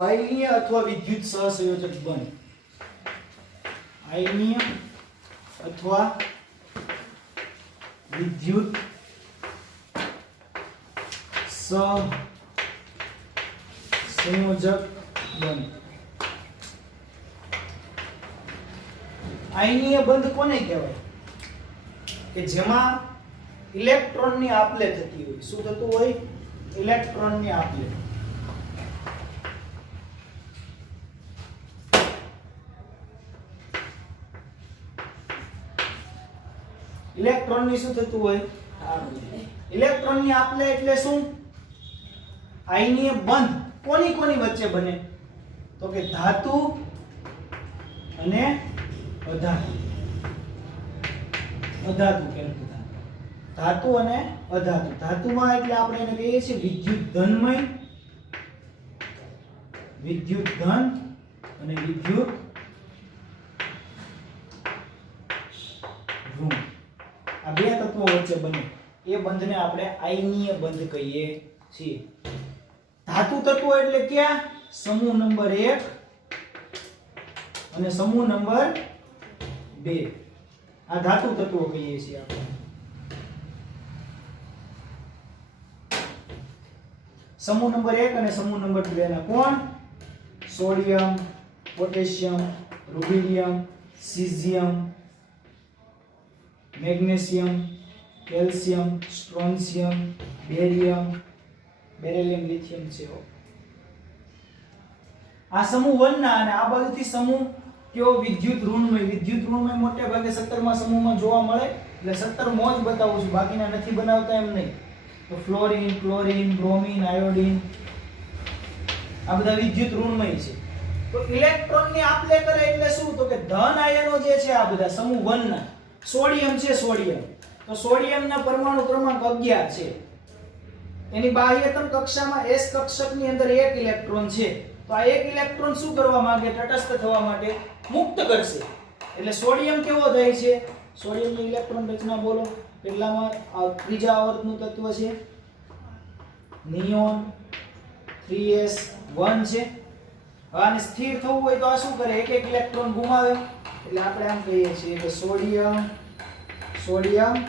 આયનીય અથવા વિદ્યુત સહસંયોજક બંધ. આયનીય અથવા વિદ્યુત સહસંયોજક બંધ. આયનીય બંધ કોને કહેવાય? કે જેમાં ઇલેક્ટ્રોનની આપ-લે થતી હોય. શું થતું હોય? ઇલેક્ટ્રોનની આપ-લે. ઇલેક્ટ્રોનની શું થતું હોય? ઇલેક્ટ્રોનની આપ-લે એટલે શું? આયનીય બંધ કોની કોની વચ્ચે બને? તો કે ધાતુ અને અધાતુ. અધાતુ કેમ કીધા? ધાતુ અને અધાતુ. ધાતુમાં એટલે આપણે એને કહીએ છીએ વિદ્યુત ધનમય, વિદ્યુત ધન અને વિદ્યુત ઋણ. આ બે તત્વો વચ્ચે બને એ બંધને આપણે આયનીય બંધ કહીએ છીએ. ધાતુ તત્વો એટલે ક્યાં? સમૂહ નંબર 1 અને સમૂહ નંબર 2. આ ધાતુ તત્વો કહીએ છીએ આપણે. સમૂહ નંબર 1 અને સમૂહ નંબર 2 ના કોણ? Sodium, potassium, rubidium, caesium, magnesium, calcium, strontium, barium, beryllium, lithium છે. આ સમૂહ 1 ના અને આ બાજુથી સમૂહ કયો? વિદ્યુત ઋણમય. વિદ્યુત ઋણમય મોટે ભાગે 17મા સમૂહમાં જોવા મળે. એટલે 17 મો જ બતાવું છું, બાકીના નથી બનાવતા એમ નહીં. તો ફ્લોરિન, ક્લોરિન, બ્રોમિન, આયોડિન આ બધા વિદ્યુત ઋણમય છે. તો ઇલેક્ટ્રોનની આપ-લે કરે એટલે શું? તો કે ધન આયનો જે છે આ બધા સમૂહ 1 ના. સોડિયમ છે, સોડિયમ. તો સોડિયમના પરમાણુ ક્રમાંક 11 છે. એની બાહ્યતમ કક્ષામાં s કક્ષકની અંદર 1 ઇલેક્ટ્રોન છે. તો આ 1 ઇલેક્ટ્રોન શું કરવા માંગે? તટસ્થ થવા માટે મુક્ત કરશે. એટલે સોડિયમ કેવો થાય છે? સોડિયમની ઇલેક્ટ્રોન રચના બોલો. કેટલામાં? આ ત્રીજા આવર્તનું તત્વ છે. નિયોન 3s1 છે. આને સ્થિર થવું હોય તો આ શું કરે? એક ઇલેક્ટ્રોન ગુમાવે. એટલે આપણે આમ કહીએ છીએ કે સોડિયમ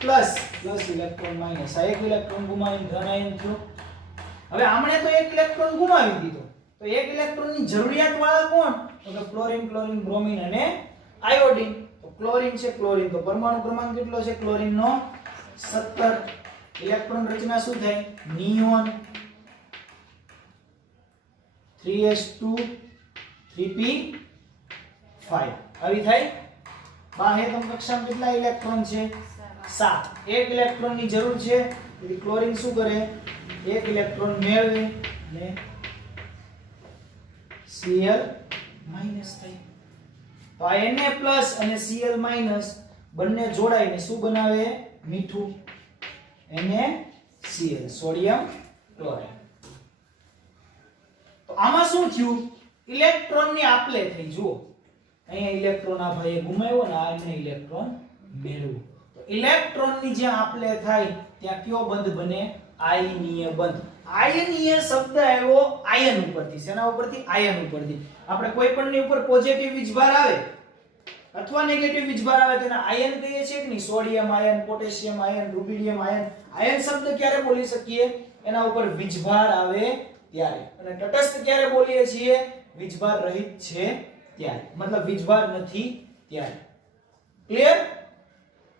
પ્લસ ઇલેક્ટ્રોન માઈનસ. આ એક ઇલેક્ટ્રોન ગુમાવીને ધન આયન થયો. હવે આમણે તો એક ઇલેક્ટ્રોન ગુમાવી દીધો. તો એક ઇલેક્ટ્રોનની જરૂરિયાત વાળા કોણ? તો કે ફ્લોરિન, ક્લોરિન, બ્રોમિન અને આયોડિન. તો ક્લોરિન છે, ક્લોરિન. તો પરમાણુ ક્રમાંક કેટલો છે ક્લોરિનનો? 17. ઇલેક્ટ્રોન રચના શું થાય? નિયોન 3s2 3p5 આવી થાય. બાહ્યતમ કક્ષામાં કેટલા ઇલેક્ટ્રોન છે? 7. એક ઇલેક્ટ્રોનની જરૂર છે. એટલે ક્લોરિન શું કરે? એક ઇલેક્ટ્રોન મેળવે અને Cl માઈનસ થાય. તો આ Na પ્લસ અને Cl માઈનસ બંને જોડાઈને શું બનાવે? મીઠું NaCl, સોડિયમ ક્લોરાઇડ. તો આમાં શું થયું? ઇલેક્ટ્રોનની આપ-લે થઈ. જુઓ અહીંયા ઇલેક્ટ્રોન આ ભાઈએ ગુમાવ્યો ને આ એને ઇલેક્ટ્રોન મેળવ્યો. તો ઇલેક્ટ્રોનની જે આપ-લે થાય ત્યાં કયો બંધ બને? આયનીય બંધ. આયનીય શબ્દ આવ્યો આયન ઉપરથી. શેના ઉપરથી? આયન ઉપરથી. આપણે કોઈ પણની ઉપર પોઝિટિવ વીજભાર આવે અથવા નેગેટિવ વીજભાર આવે તેના આયન કહીએ છીએ કે નહીં? Sodium ion, potassium ion, rubidium ion. Ion શબ્દ ક્યારે બોલી શકીએ? એના ઉપર વીજભાર આવે ત્યારે. અને તટસ્થ ક્યારે બોલીએ છીએ? વીજભાર રહિત છે ત્યારે, મતલબ વીજભાર નથી ત્યારે. ક્લિયર?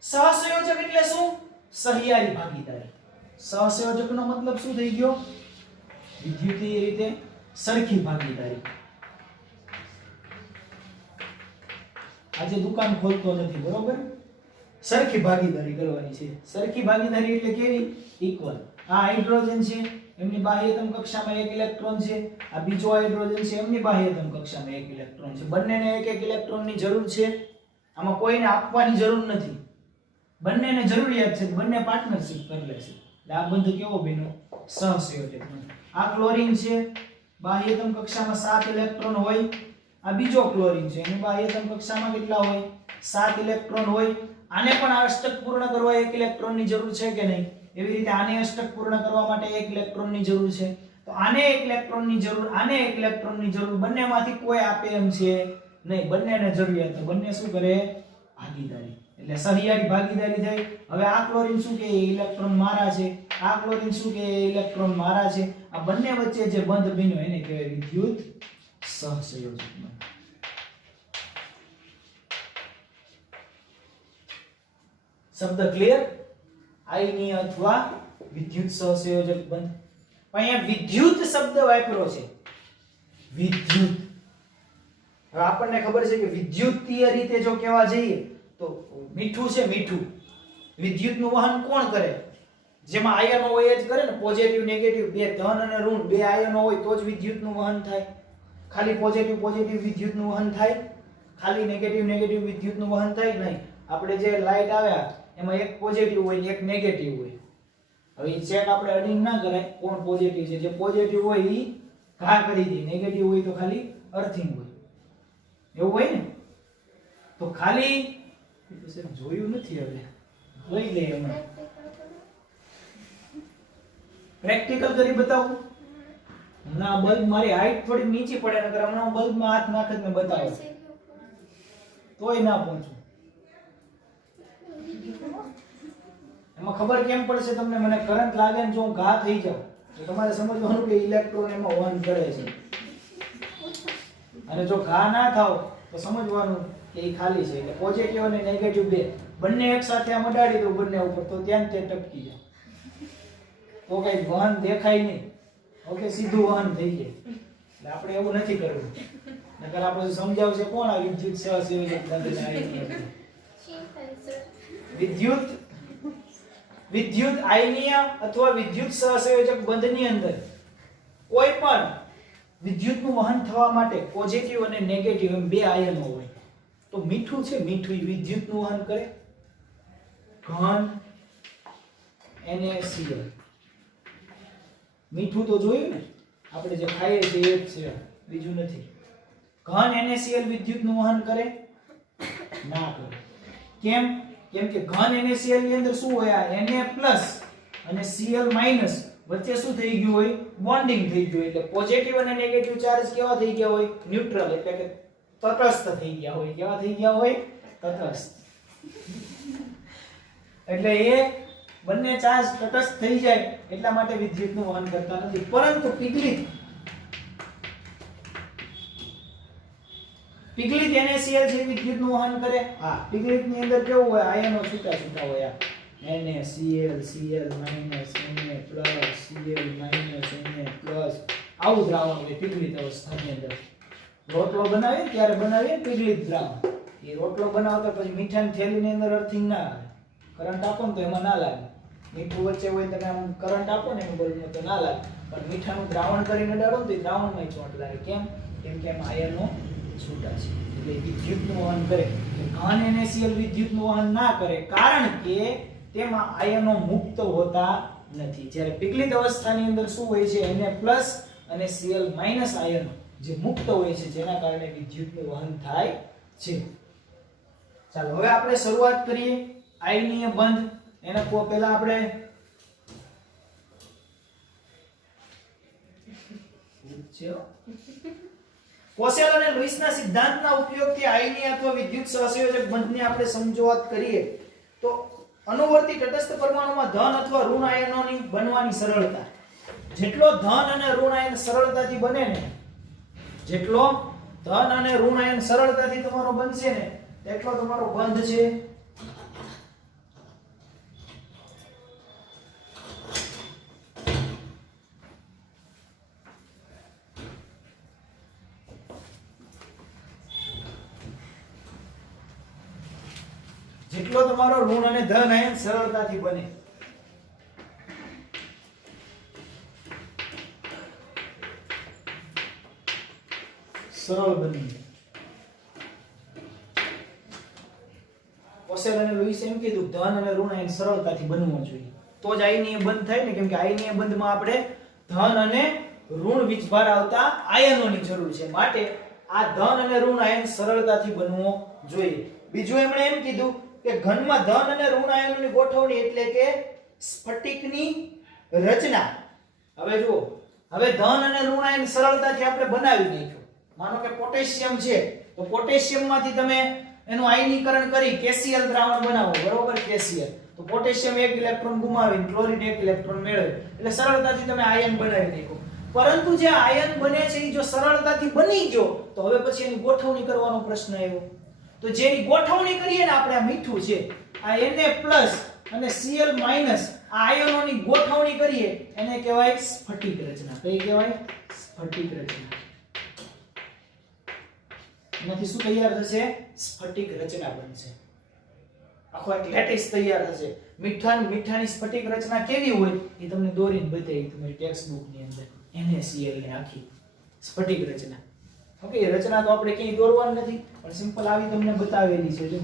સહસંયોજક એટલે શું? સહિયારી ભાગીદારી. સહસંયોજકનો મતલબ શું થઈ ગયો? વિદ્યુતીય રીતે સરખી ભાગીદારી. આજે દુકાન ખોલતો નથી, બરોબર? સરખી ભાગીદારી કરવાની છે. સરખી ભાગીદારી એટલે કેવી? ઇક્વલ. આ હાઇડ્રોજન છે, એમની બાહ્યતમ કક્ષામાં 1 ઇલેક્ટ્રોન છે. આ બીજો હાઇડ્રોજન છે, એમની બાહ્યતમ કક્ષામાં 1 ઇલેક્ટ્રોન છે. બંનેને 1 ઇલેક્ટ્રોનની જરૂર છે. આમાં કોઈને આપવાની જરૂર નથી. બંનેને જરૂરિયાત છે. બંને પાર્ટનરશિપ કરી લેશે. એટલે આ બંધ કેવો બન્યો? સહસંયોજક. આ ક્લોરીન છે, બાહ્યતમ કક્ષામાં 7 ઇલેક્ટ્રોન હોય. આ બીજો ક્લોરીન છે, એની બાહ્યતમ કક્ષામાં કેટલા હોય? 7 ઇલેક્ટ્રોન હોય. આને પણ આ અષ્ટક પૂર્ણ કરવા 1 ઇલેક્ટ્રોનની જરૂર છે કે નહીં? એવી રીતે આને અષ્ટક પૂર્ણ કરવા માટે 1 ઇલેક્ટ્રોનની જરૂર છે. તો આને એક ઇલેક્ટ્રોનની જરૂર, આને એક ઇલેક્ટ્રોનની જરૂર, બંનેમાંથી કોઈ આપે એમ છે નહીં, બંનેને જરૂરિયાત, તો બંને શું કરે? ભાગીદારી, એટલે સહિયારી ભાગીદારી થઈ. હવે આ ક્લોરીન શું કે ઇલેક્ટ્રોન મારા છે, આ ક્લોરીન શું કે ઇલેક્ટ્રોન મારા છે, આ બંને વચ્ચે જે બંધ બન્યો એને કહેવાય વિદ્યુત સહસંયોજક બંધ. શબ્દ ક્લિયર? આયનીય અથવા વિદ્યુત સહસંયોજક બંધ. પણ અહીંયા વિદ્યુત શબ્દ વાપર્યો છે, વિદ્યુત. હવે આપણને ખબર છે કે વિદ્યુતીય રીતે જો કહેવા જઈએ તો મીઠું છે, મીઠું વિદ્યુતનું વહન કોણ કરે? જેમાં આયનો હોય જ કરે ને, પોઝિટિવ નેગેટિવ, બે ધન અને ઋણ બે આયનો હોય તો જ વિદ્યુતનું વહન થાય. ખાલી પોઝિટિવ પોઝિટિવ વિદ્યુતનું વહન થાય? ખાલી નેગેટિવ નેગેટિવ વિદ્યુતનું વહન થાય નહીં. આપણે જે લાઈટ આવ્યા એમાં એક પોઝિટિવ હોય ને એક નેગેટિવ હોય. હવે એ ચેક આપણે અડીને ના કરાય કોણ પોઝિટિવ છે. જે પોઝિટિવ હોય એ ઘા કરી દે, નેગેટિવ હોય તો ખાલી અર્થિંગ હોય, એવું હોય ને. તો ખાલી જોયું નથી, હવે લઈ લે હમણાં પ્રેક્ટિકલ કરી બતાવું. હમણાં બલ્બ મારી હાઈટ થોડી નીચી પડે, નકર હમણાં બલ્બમાં હાથ નાખીને બતાવો તોય ના પહોંચું. એમાં ખબર કેમ પડશે તમને? મને કરંટ લાગે ને જો હું ઘા થઈ જાઉં તો તમારે સમજવાનું કે ઇલેક્ટ્રોન એમાં વહન કરે છે, અને જો ઘા ના થાવ તો સમજવાનું કે એ ખાલી છે. એટલે પોઝિટિવ અને નેગેટિવ બંને એક સાથે આમ અડાડી દો બંને ઉપર, તો ત્યાં તે ટપકી જાય, તો કઈ વહન દેખાય નહીં. ઓકે, સીધું વહન થઈ જાય. એટલે આપણે એવું નથી કરવું, નકર આપણે સમજાવશે કોણ આ વિદ્યુત સહસંયોજક બંધ? વિદ્યુત આયનીય અથવા વિદ્યુત સહસંયોજક બંધની અંદર કોઈ પણ વિદ્યુતનું વહન થવા માટે પોઝિટિવ અને નેગેટિવ એમ બે આયનો હોય. તો મીઠું છે, મીઠું વિદ્યુતનું વહન કરે. ઘન NaCl, મીઠું તો જોયું ને આપણે જે ખાઈએ છીએ એ જ છે, બીજું નથી. ઘન NaCl વિદ્યુતનું વહન કરે? ના કરે. કેમ? કેમ કે ઘન NaCl ની અંદર શું હોય? આ Na+ અને Cl- વચ્ચે શું થઈ ગયું હોય? બોન્ડિંગ થઈ ગયું. એટલે પોઝિટિવ અને નેગેટિવ ચાર્જ કેવા થઈ ગયા હોય? ન્યુટ્રલ, એટલે કે તટસ્થ થઈ ગયા હોય. કેવા થઈ ગયા હોય? તટસ્થ. એટલે એ બંને ચાર્જ તટસ્થ થઈ જાય એટલા માટે વિદ્યુતનું વહન કરતા નથી. પરંતુ પિગલિત NaCl છે વિદ્યુતનું વહન કરે. હા, પિગલિત ની અંદર કેવું હોય? આયનો છૂટા છૂટા હોય. NaCl, Cl- Na+, Cl- Na+, આવું દ્રાવણ હોય પિગલિત અવસ્થાની અંદર. રોટલો બનાવીએ ત્યારે બનાવીએ પિગલિત દ્રાવણ. એ રોટલો બનાવતા પછી મીઠાની થેલીની અંદર અર્થિંગ ના આવે. કરંટ આપો ને તો એમાં ના લાગે. મીઠું વચ્ચે હોય તમે આમ કરંટ આપો ને એમાં બલ્બમાં તો ના લાગે. પણ મીઠાનું દ્રાવણ કરીને ડાળો તો એ દ્રાવણમાં ચોંટ લાગે. કેમ? કેમ કે એમાં આયનો છૂટા છે. એટલે વિદ્યુતનું વહન કરે. ઘન NaCl વિદ્યુતનું વહન ના કરે કારણ કે તેમાં આયનો મુક્ત હોતા નથી. જ્યારે પિગલિત અવસ્થાની અંદર શું હોય છે? Na+ અને Cl- આયનો જે મુક્ત હોય છે, જેના કારણે વિદ્યુતનું વહન થાય છે. ચાલો હવે આપણે શરૂઆત કરીએ આયનીય બંધ. એના પહેલા આપણે કોસેલ અને લુઈસના સિદ્ધાંતના ઉપયોગથી આયનીય અથવા વિદ્યુત સહસંયોજક બંધની આપણે સમજૂત કરીએ તો અનુવર્તી તટસ્થ પરમાણુમાં ધન અથવા ઋણ આયનોની બનવાની સરળતા. જેટલો ધન અને ઋણ આયન સરળતાથી બને ને, જેટલો ધન અને ઋણ આયન સરળતાથી તમારો બનશે ને એટલો તમારો બંધ છે જેટલો તમારો ઋણ અને ધન આયન સરળતાથી બને. સરળ બની. કોસેલ અને લુઈસે એમ કીધું ધન અને ઋણ આયન સરળતાથી બનવું જોઈએ તો જ આયનીય બંધ થાય ને. કેમ કે આયનીય બંધમાં આપણે ધન અને ઋણ વીજભાર આવતા આયનોની જરૂર છે. માટે આ ધન અને ઋણ આયન સરળતાથી બનવો જોઈએ. બીજું એમણે એમ કીધું કે ઘનમાં ધન અને ઋણ આયનોની ગોઠવણી એટલે કે સ્ફટિકની રચના. હવે જુઓ, હવે ધન અને ઋણ આયન સરળતાથી આપણે બનાવી નાખ્યો. માનો કે પોટેશિયમ છે તો પોટેશિયમમાંથી તમે એનું આયનીકરણ કરી KCl દ્રાવણ બનાવો, બરોબર? KCl તો પોટેશિયમ એક ઇલેક્ટ્રોન ગુમાવીને ક્લોરીન એક ઇલેક્ટ્રોન મેળવે એટલે સરળતાથી તમે આયન બનાવી નાખો. પરંતુ જે આયન બને છે એ જો સરળતાથી બની ગયો તો હવે પછી એની ગોઠવણી કરવાનો પ્રશ્ન આવ્યો. તો જેની ગોઠવણી કરીએ ને આપણે, આ મીઠું છે, આ Na+ અને Cl- આ આયનોની ગોઠવણી કરીએ એને કહેવાય સ્ફટિક રચના. કઈ કહેવાય? સ્ફટિક રચના. એનાથી શું તૈયાર થશે? સ્ફટિક રચના બનશે. આખો એક લેટિસ તૈયાર થશે. મીઠાની સ્ફટિક રચના કેવી હોય એ તમને દોરીને બતાવી તમારી ટેક્સ્ટ બુક ની અંદર. NaCl ની આખી સ્ફટિક રચના. ઓકે, એ રચના તો આપણે ક્યાંય દોરવાની નથી, પણ સિમ્પલ આવી તમને બતાવેલી છે. જો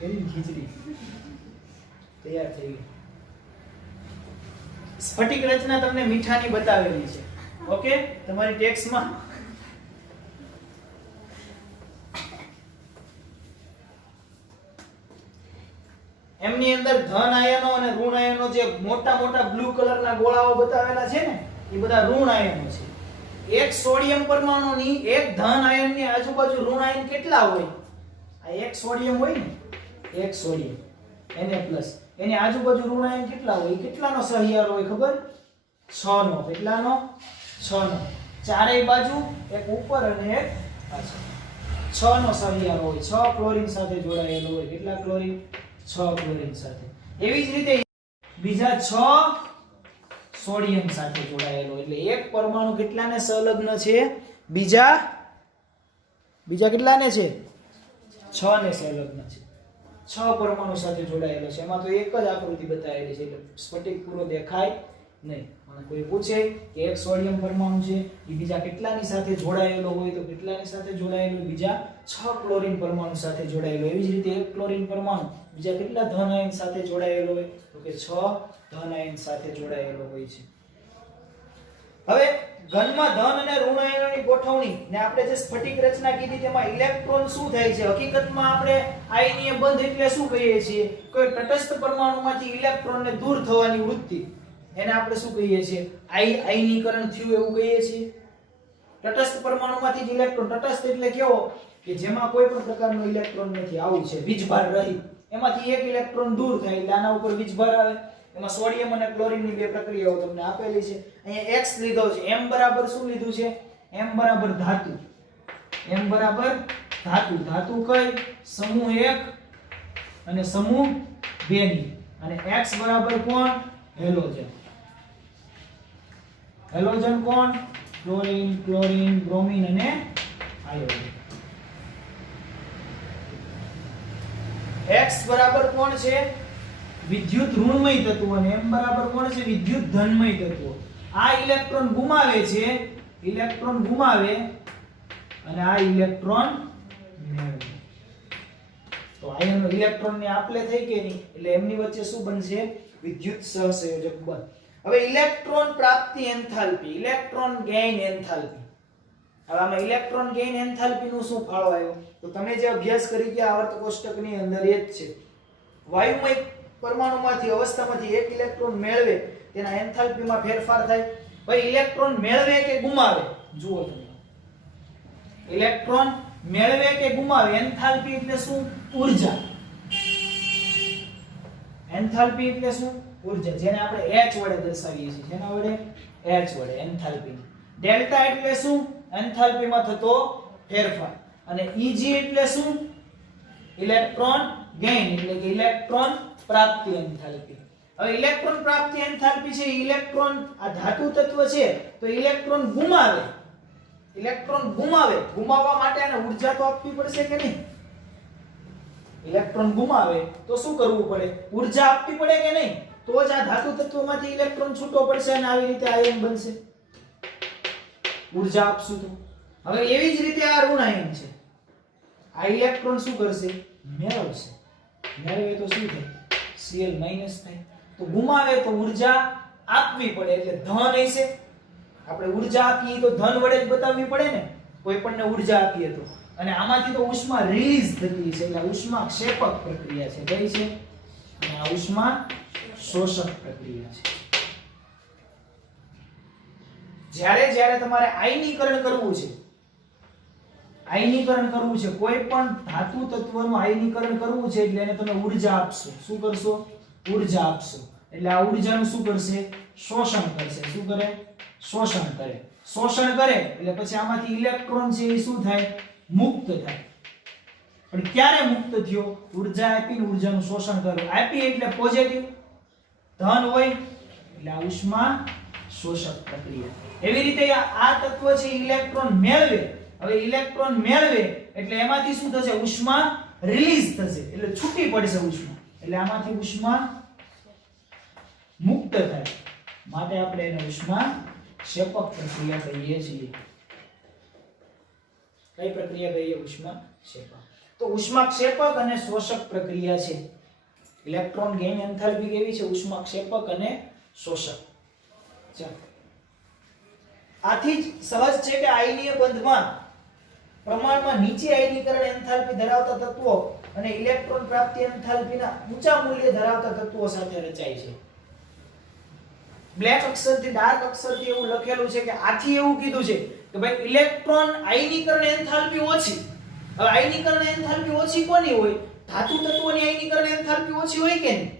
કેવી ખીચડી તૈયાર થઈ ગઈ. સ્ફટિક રચના તમને મીઠાની બતાવેલી છે. ઓકે, તમારી ટેક્સ્ટમાં એમની અંદર ધન આયનો અને ઋણ આયનો જે મોટા મોટા બ્લુ કલરના ગોળાઓ બતાવેલા છે ને એ બધા ઋણ આયનો છે. એક સોડિયમ પરમાણુની એક ધન આયનની આજુબાજુ ઋણ આયન કેટલા હોય? આ એક સોડિયમ હોય ને, એક સોડિયમ Na+ એની આજુબાજુ ઋણ આયન કેટલા હોય? કેટલાનો સહિયારો હોય ખબર? 6 નો. કેટલાનો? 6 નો. ચારેય બાજુ એક ઉપર અને એક પાછળ 6 નો સહિયારો હોય. 6 ક્લોરીન સાથે જોડાયેલો હોય. કેટલા ક્લોરીન? 6 ક્લોરીન સાથે. એવી જ રીતે બીજા 6 સોડિયમ સાથે જોડાયેલો. એટલે એક પરમાણુ કેટલાને સંલગ્ન છે? બીજા કેટલાને છે? 6 ને સંલગ્ન છે. 6 પરમાણુ સાથે જોડાયેલો છે. એમાં તો એક જ આકૃતિ બતાવેલી છે એટલે સ્ફટિક પૂરો દેખાય નહીં. અને કોઈ પૂછે કે એક સોડિયમ પરમાણુ છે એ બીજા કેટલાની સાથે જોડાયેલો હોય તો કેટલાની સાથે જોડાયેલો? બીજા 6 ક્લોરીન પરમાણુ સાથે જોડાયેલો. એવી જ રીતે એક ક્લોરીન પરમાણુ બીજા કેટલા ધન આયન સાથે જોડાયેલો હોય? તો કે 6 ધન આયન સાથે જોડાયેલો હોય છે. હવે ઘનમાં ધન અને ઋણ આયનોની ગોઠવણી ને આપણે જે સ્ફટિક રચના કીધી તેમાં ઇલેક્ટ્રોન શું થાય છે? હકીકતમાં આપણે આયનીય બંધ એટલે શું કહીએ છીએ? કોઈ તટસ્થ પરમાણુમાંથી ઇલેક્ટ્રોનને દૂર થવાની વૃત્તિ, એને આપણે શું કહીએ છીએ? આયનીકરણ થયું એવું કહીએ છીએ. તટસ્થ પરમાણુમાંથી જ ઇલેક્ટ્રોન, તટસ્થ એટલે કેવો? કે જેમાં કોઈ પણ પ્રકારનો ઇલેક્ટ્રોન નથી, આવું છે વીજભાર રહિત. એમાંથી એક ઇલેક્ટ્રોન દૂર થાય એટલે આના ઉપર વીજભાર આવે. એમાં સોડિયમ અને ક્લોરીનની બે પ્રક્રિયાઓ તમને આપેલી છે. અહીંયા X લીધો છે. M બરાબર શું લીધું છે? M બરાબર ધાતુ. M બરાબર ધાતુ. ધાતુ કઈ? સમૂહ 1 અને સમૂહ 2 ની. અને X બરાબર કોણ? હેલોજન. હેલોજન કોણ? ક્લોરીન, ક્લોરીન, બ્રોમીન અને આયોડીન. X બરાબર કોણ છે? વિદ્યુત ઋણમય તત્વો અને M બરાબર કોણ છે? વિદ્યુત ધનમય તત્વો. આ ઇલેક્ટ્રોન ગુમાવે છે, ઇલેક્ટ્રોન ગુમાવે અને આ ઇલેક્ટ્રોન મેળવે. તો આયનો ઇલેક્ટ્રોનની આપલે થઈ કે નહીં એટલે એમની વચ્ચે શું બનશે? વિદ્યુત સહસંયોજક બળ. હવે ઇલેક્ટ્રોન પ્રાપ્તિ એન્થાલ્પી, ઇલેક્ટ્રોન ગેઇન એન્થાલ્પી. હવે આમાં ઇલેક્ટ્રોન ગેઇન એન્થાલ્પી નું શું ફાળો આવ્યો? તો તમે જે અભ્યાસ કરી ગયા આવર્ત કોષ્ટકની અંદર એ જ છે. વાયુમય પરમાણુમાંથી અવસ્થામાંથી એક ઇલેક્ટ્રોન મેળવે તેના એન્થાલ્પીમાં ફેરફાર થાય. ભાઈ ઇલેક્ટ્રોન મેળવે કે ગુમાવે? જુઓ તમે, ઇલેક્ટ્રોન મેળવે કે ગુમાવે? એન્થાલ્પી એટલે શું? ઊર્જા. એન્થાલ્પી એટલે શું? ઊર્જા, જેને આપણે H વડે દર્શાવીએ છીએ. જેના વડે? H વડે, એન્થાલ્પી. ડેલ્ટા એટલે શું? એન્થાલ્પીમાં થતો ફેરફાર. અને Eg એટલે શું? ઇલેક્ટ્રોન ગેઇન એટલે કે ઇલેક્ટ્રોન પ્રાપ્તિ એન્થાલ્પી. હવે ઇલેક્ટ્રોન પ્રાપ્તિ એન્થાલ્પી છે, ઇલેક્ટ્રોન આ ધાતુ તત્વ છે તો ઇલેક્ટ્રોન ગુમાવે. ઇલેક્ટ્રોન ગુમાવે, ગુમાવવા માટે આને ઊર્જા તો આપવી પડશે કે નહીં? ઇલેક્ટ્રોન ગુમાવે તો શું કરવું પડે? ઊર્જા આપવી પડે કે નહીં? તો જ આ ધાતુ તત્વમાંથી ઇલેક્ટ્રોન છૂટો પડશે અને આવી રીતે આયન બનશે. ઊર્જા આપશું તો. હવે એવી જ રીતે આ ઋણ આયન છે. આ ઇલેક્ટ્રોન શું કરશે? મેળવશે. મેળવે તો શું થાય? Cl- થાય. તો ગુમાવે તો ઊર્જા આપવી પડે એટલે ધન હશે. આપણે ઊર્જા આપીએ તો ધન વડે જ બતાવવી પડે ને. કોઈ પણને ઊર્જા આપીએ તો. અને આમાંથી તો ઉષ્મા રિલીઝ થતી છે એટલે ઉષ્મા ક્ષેપક પ્રક્રિયા છે. કઈ છે? અને આ ઉષ્મા શોષક પ્રક્રિયા છે. જ્યારે જ્યારે તમારે આયનીકરણ કરવું છે, આયનીકરણ કરવું છે, કોઈ પણ ધાતુ તત્વનું આયનીકરણ કરવું છે એટલે એને તમે ઊર્જા આપશો. શું કરશો? ઊર્જા આપશો. એટલે આ ઊર્જાનું શું કરશે? શોષણ કરશે. શું કરે? શોષણ કરે. શોષણ કરે એટલે પછી આમાંથી ઇલેક્ટ્રોન છે એ શું થાય? મુક્ત થાય. પણ ક્યારે મુક્ત થયો? ઊર્જા આપીને ઊર્જાનું શોષણ કર્યું. આપી એટલે પોઝિટિવ ધન હોય એટલે આ ઉષ્મા શોષક પ્રક્રિયા. એવી રીતે આ તત્વ છે ઇલેક્ટ્રોન મેળવે. હવે ઇલેક્ટ્રોન મેળવે એટલે એમાંથી શું થશે? ઉષ્મા રિલીઝ થશે એટલે છૂટી પડશે ઉષ્મા. એટલે આમાંથી ઉષ્મા મુક્ત થાય. માટે આપણે એને ઉષ્મા ક્ષેપક પ્રક્રિયા કહીએ છીએ. કઈ પ્રક્રિયા કહીએ? ઉષ્મા ક્ષેપક. તો ઉષ્મા ક્ષેપક અને શોષક પ્રક્રિયા છે. ઇલેક્ટ્રોન ગેઇન એન્થાલ્પી કેવી છે? ઉષ્મા ક્ષેપક અને શોષક. ચાલો, આથી જ સહજ છે કે આયનીય બંધમાં પ્રમાણમાં નીચી આયનીકરણ એન્થાલ્પી ધરાવતા તત્વો અને ઇલેક્ટ્રોન પ્રાપ્તિ એન્થાલ્પીના ઊંચા મૂલ્ય ધરાવતા તત્વો સાથે રચાય છે. બ્લેક અક્ષરથી ડાર્ક અક્ષરથી એવું લખેલું છે કે આથી એવું કીધું છે કે ભાઈ ઇલેક્ટ્રોન આયનીકરણ એન્થાલ્પી ઓછી. હવે આયનીકરણ એન્થાલ્પી ઓછી કોની હોય? ધાતુ તત્વોની આયનીકરણ એન્થાલ્પી ઓછી હોય કે નહીં?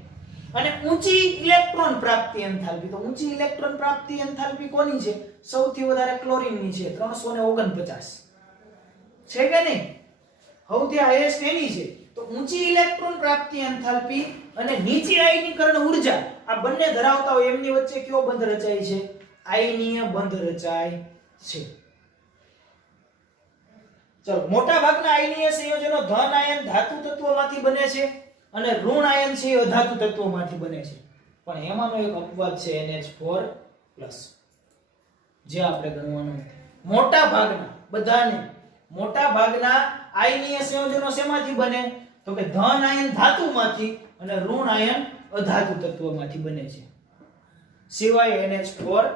અને ઊંચી ઇલેક્ટ્રોન પ્રાપ્તિ એન્થાલ્પી. તો ઊંચી ઇલેક્ટ્રોન પ્રાપ્તિ એન્થાલ્પી કોની છે? સૌથી વધારે ક્લોરીનની છે, 349 છે કે નહીં? સૌથી હાઈએસ્ટ એની છે. તો ઊંચી ઇલેક્ટ્રોન પ્રાપ્તિ એન્થાલ્પી અને નીચી આયનીકરણ ઊર્જા આ બંને ધરાવતા હોય એમની વચ્ચે કયો બંધ રચાય છે? આયનીય બંધ રચાય છે. ચલો, મોટા ભાગના આયનીય સંયોજનો ધન આયન ધાતુ તત્વોમાંથી બને છે અને ઋણ આયન છે એ અધાતુ તત્વોમાંથી બને છે. પણ એમાંનો એક અપવાદ છે NH4+, જે આપણે ગણવાનું નથી. મોટા ભાગના બધાને મોટા ભાગના આયનીય સંયોજનો શેમાંથી બને? તો કે ધન આયન ધાતુમાંથી અને ઋણ આયન અધાતુ તત્વોમાંથી બને છે, સિવાય NH4+.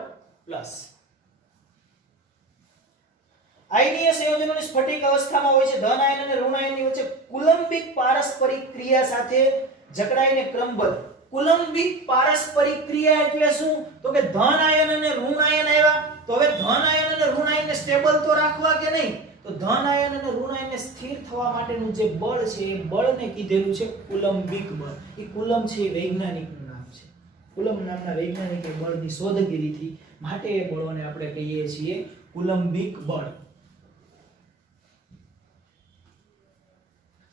આયનીય સંયોજનોની સ્ફટિક અવસ્થામાં હોય છે. ધન આયન અને ઋણ આયનની વચ્ચે કુલંબિક પારસ્પરિક ક્રિયા સાથે જકડાઈને ક્રમબદ્ધ. કુલંબિક પારસ્પરિક ક્રિયા એટલે શું? તો કે ધન આયન અને ઋણ આયન આવ્યા તો હવે ધન આયન અને ઋણ આયનને સ્ટેબલ તો રાખવા કે નહીં? તો ધન આયન અને ઋણ આયનને સ્થિર થવા માટેનું જે બળ છે એ બળને કીધેલું છે કુલંબિક બળ. એ કુલમ છે એ વૈજ્ઞાનિકનું નામ છે. કુલમ નામના વૈજ્ઞાનિકે બળની શોધ કરી હતી, માટે એ બળોને આપણે કહીએ છીએ કુલંબિક બળ.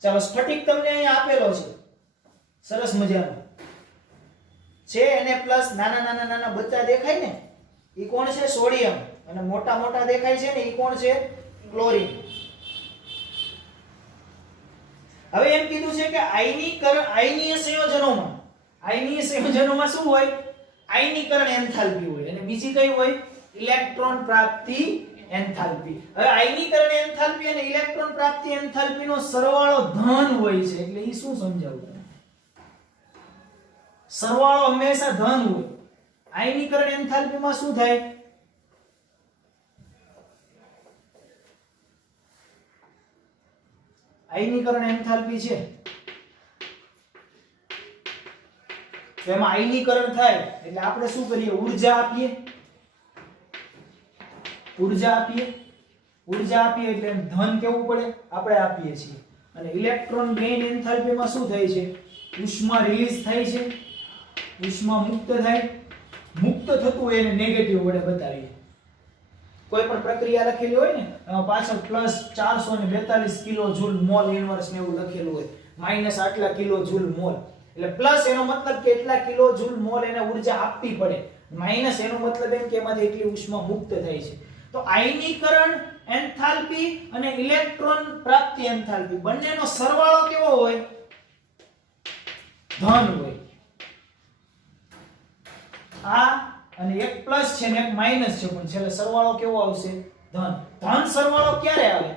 ચાલો, સ્ફટિક તમને અહીંયા આપેલો છે સરસ મજાનો છે. Na+, નાના બચ્ચા દેખાય ને ઈ કોણ છે? સોડિયમ. અને મોટા મોટા દેખાય છે ને ઈ કોણ છે? ક્લોરીન. હવે એમ કીધું છે કે આયનીય સંયોજનોમાં શું હોય? આયનીકરણ એન્થાલ્પી હોય અને બીજી કઈ હોય? ઇલેક્ટ્રોન પ્રાપ્તિ એન્થાલ્પી. હવે આયનીકરણ એન્થાલ્પી અને ઇલેક્ટ્રોન પ્રાપ્તિ એન્થાલ્પીનો સરવાળો ધન હોય છે. એટલે ઈ શું સમજાવું? સરવાળો હંમેશા ધન હોય. આયનીકરણ એન્થાલ્પીમાં શું થાય? આયનીકરણ એન્થાલ્પી છે તો એમાં આયનીકરણ થાય એટલે આપણે શું કરીએ? ઊર્જા આપીએ. ઊર્જા આપીએ એટલે ધન કેવું પડે? આપણે આપીએ છીએ. અને ઇલેક્ટ્રોન ગેઇન એન્થાલ્પીમાં શું થાય છે? ઉષ્મા રિલીઝ થાય છે, ઉષ્મા મુક્ત થાય. મુક્ત થતું હોય એને નેગેટિવ વડે બતાવીએ. કોઈ પણ પ્રક્રિયા લખેલી હોય ને એમાં પાછળ +442 કિલો જૂલ મોલ ઇન્વર્સ ને એવું લખેલું હોય, માઈનસ આટલા કિલો જૂલ મોલ. એટલે પ્લસ એનો મતલબ કે એટલા કિલો જૂલ મોલ એને ઊર્જા આપવી પડે, માઈનસ એનો મતલબ એમ કે એમાંથી એટલી ઉષ્મા મુક્ત થાય છે. તો આયનીકરણ એન્થાલ્પી અને ઇલેક્ટ્રોન પ્રાપ્તિ એન્થાલ્પી બંનેનો સરવાળો કેવો હોય? ધન હોય, આ અને એક પ્લસ છે ને એક માઈનસ છે, પણ છેલ્લે સરવાળો કેવો આવશે? ધન. ધન સરવાળો ક્યારે આવે?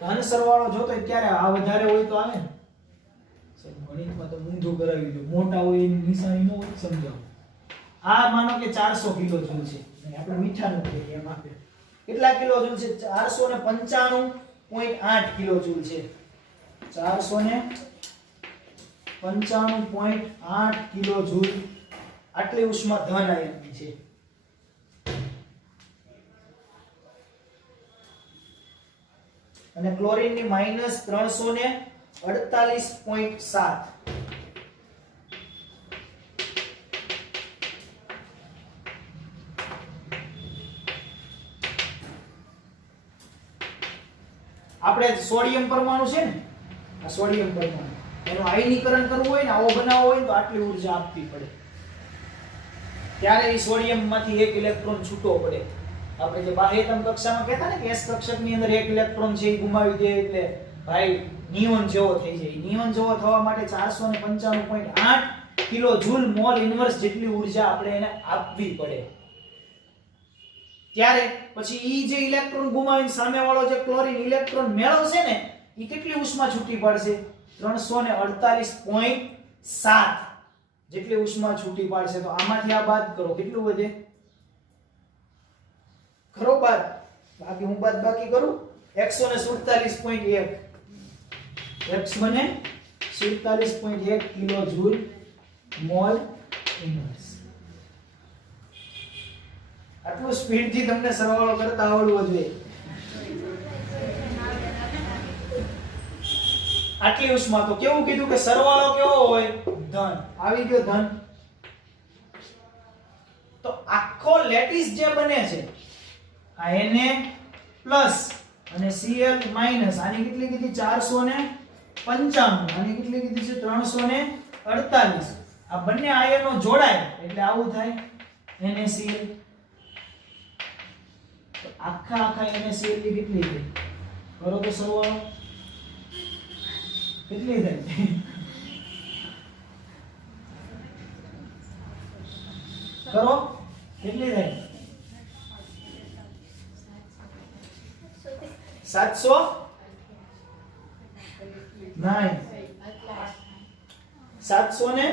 ધન સરવાળો જોતો ક્યારે આ વધારે હોય તો આવે ને. ગણિતમાં તો ઊંધું કરાવી દો, મોટા હોય એની નિશાની ન હોય સમજાવો. આ માનો કે 400 કિલો જૂલ છે અને આપણે મીઠાનું કહીએ એમ આપે કેટલા કિલો જૂલ છે? 495.8 કિલો જૂલ છે. 495.8 કિલો જૂલ આટલી ઉષ્મા ધન આયનની છે. અને ક્લોરીન ની -348.7. આપણે સોડિયમ પરમાણુ છે ને, આ સોડિયમ પરમાણુ એનું આયનીકરણ કરવું હોય ને, આવો બનાવવો હોય તો આટલી ઊર્જા આપવી પડે. ત્યારે એ સોડિયમ માંથી એક ઇલેક્ટ્રોન છૂટો પડે. આપણે જે બાહ્યતમ કક્ષામાં કહેતા ને કે S કક્ષકની અંદર એક ઇલેક્ટ્રોન છે એ ગુમાવી દે એટલે ભાઈ નિયોન જેવો થઈ જાય. નિયોન જેવો થવા માટે 495.8 કિલો જૂલ મોલ ઇન્વર્સ જેટલી ઊર્જા આપણે એને આપવી પડે. ત્યારે પછી ઈ જે ઇલેક્ટ્રોન ગુમાવીને સામેવાળો જે ક્લોરીન ઇલેક્ટ્રોન મેળવશે ને ઈ કેટલી ઉષ્મા છૂટી પાડશે? 348.7 જેટલી ઉષ્મા છૂટી પાડશે. તો આમાંથી આ બાદ કરો, કેટલું વધે? કરો બાદ. બાકી હું બાદ બાકી કરું. 147.1 x બને 47.1 કિલો જૂલ મોલ ઇન્વર્સ. આટલું સ્પીડ થી તમને સરવાળો કરતા આવડવો જોઈએ. આટલી ઉષ્મા. તો કેવું કીધું કે સરવાળો કેવો હોય? ધન. આવી ગયો ધન. તો આખો લેટિસ જે બને છે આ Na પ્લસ અને Cl માઈનસ, આની કેટલી કીધી? 495. આની કેટલી કીધી છે? 348. આ બંને આયનો જોડાય એટલે આવું થાય NaCl. તો આખા NaCl ની કેટલી થઈ? કરો તો સરવાળો કેટલી થાય? કરો કેટલી થાય? 700 9 700 ને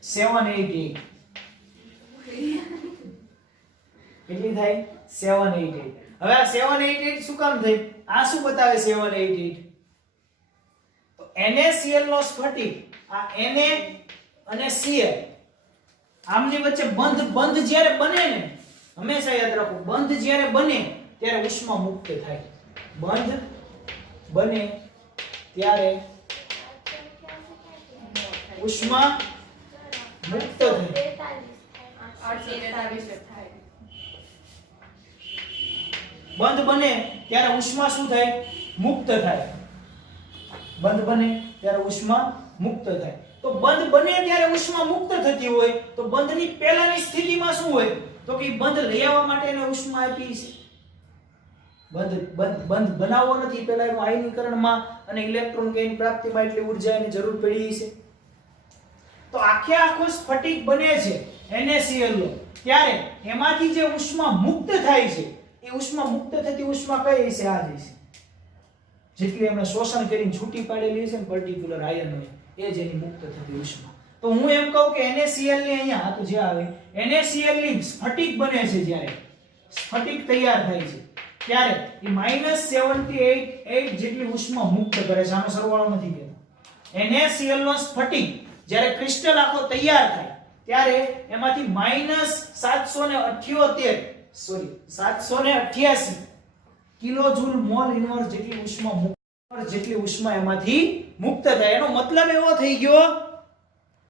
788 કેટલી થાય? 788. હવે આ 788 શું કામ થઈ? આ શું બતાવે 788? તો NaCl નો સ્ફટિક, આ Na અને Cl આમની વચ્ચે બંધ જ્યારે બને ને, હંમેશા યાદ રાખો, બંધ જ્યારે બને ત્યારે ઉષ્મા મુક્ત થાય. બંધ બને ત્યારે ઉષ્મા મુક્ત થાય. બંધ બને ત્યારે ઉષ્મા શું થાય? મુક્ત થાય. બંધ બને ત્યારે ઉષ્મા મુક્ત થાય. તો બંધ બને ત્યારે ઉષ્મા મુક્ત થતી હોય તો બંધની પહેલાની સ્થિતિમાં શું હોય? તો કે બંધ લઈ આવવા માટે એને ઉષ્મા આપી છે. બંધ બનાવવો નથી, પહેલા એનું આયનીકરણમાં અને ઇલેક્ટ્રોન ગેઇન પ્રાપ્તિમાં એટલી ઊર્જા એની જરૂર પડી છે. તો આખો સ્ફટિક બને છે NaCl નો, ત્યારે એમાંથી જે ઉષ્મા મુક્ત થાય છે એ ઉષ્મા મુક્ત થતી ઉષ્મા કઈ છે? આ જ છે. જેટલી એમણે શોષણ કરીને છૂટી પાડેલી છે ને પર્ટિક્યુલર આયનો એ જ એની મુક્ત થતી ઉષ્મા. તો હું એમ કહું કે NaCl ની અહીંયા આ તો જે આવે NaCl ની સ્ફટિક બને છે, જ્યારે સ્ફટિક તૈયાર થાય છે ત્યારે એ -78 જેટલી ઉષ્મા મુક્ત કરે છે. આનો સરવાળો નથી કહેતો. NaCl નો સ્ફટિક જ્યારે ક્રિસ્ટલ આખો તૈયાર થાય ત્યારે એમાંથી -788 કિલો જૂલ મોલ ઇન્વર્સ જેટલી ઉષ્મા એમાંથી મુક્ત થાય. એનો મતલબ એવો થઈ ગયો